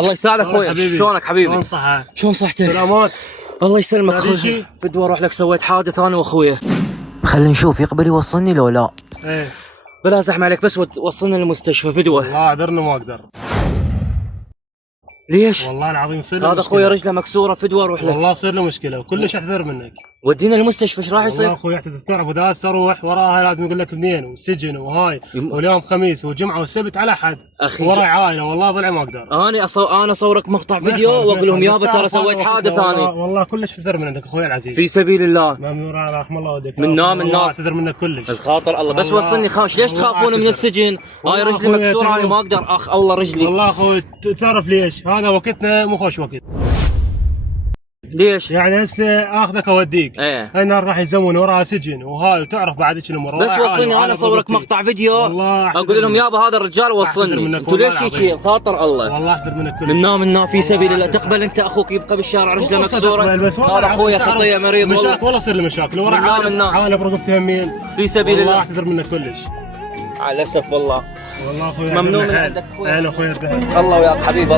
الله يساعدك اخوي. شلونك حبيبي؟ شلون صحة؟ شلون صحتك؟ سلامات. الله يسلمك اخوي. فدوى اروح لك، سويت حادث انا واخويا. خلينا نشوف يقبل يوصلني لو لا. ايه بلا زحمه عليك، بس وصلنا للمستشفى فدوى. والله اعذرني ما اقدر. ليش؟ والله العظيم يصير له هذا اخويا رجله مكسوره فدوى، اروح لك. والله يصير له مشكلة وكلش اعتذر منك. ودينا المستشفى، ايش راح والله يصير؟ اخوي اعتذر، تعرف اذا تروح وراها لازم يقول لك منين والسجن وهاي واليوم خميس والجمعة والسبت على حد وراي عائلة. والله ضلع ما اقدر. انا اصورك مقطع فيديو واقول لهم يابا ترى سويت حادث انا. والله كلش اعتذر منك اخوي العزيز. في سبيل الله. ممنون رحم الله وديك. من نام اعتذر منك كلش. الخاطر الله، بس وصلني خاش. ليش تخافون من السجن؟ هاي رجلي مكسوره انا ما اقدر. اخ الله رجلي. والله اخوي تعرف ليش؟ هذا وقتنا مو خوش وقت. ليش؟ يعني هسه اخذك اوديك. ايه. النار راح يزمون وراها سجن وهاي، وتعرف بعد ايش الامور. بس وصلني انا اصورك مقطع فيديو اقول لهم يابا هذا الرجال وصلني. انتوا ليش هيك؟ الخاطر الله. والله اعتذر منك كل. منا في سبيل الله. تقبل انت اخوك يبقى بالشارع رجله مكسوره؟ هذا اخويا خطيه مريض. مشاكل والله يصير له مشاكل ورا عائله برقبته همين. في سبيل الله. والله اعتذر منك كلش. على الاسف والله. والله اخوي ممنون من عندك اخوي. اهلا اخوي. الله وياك حبيبي.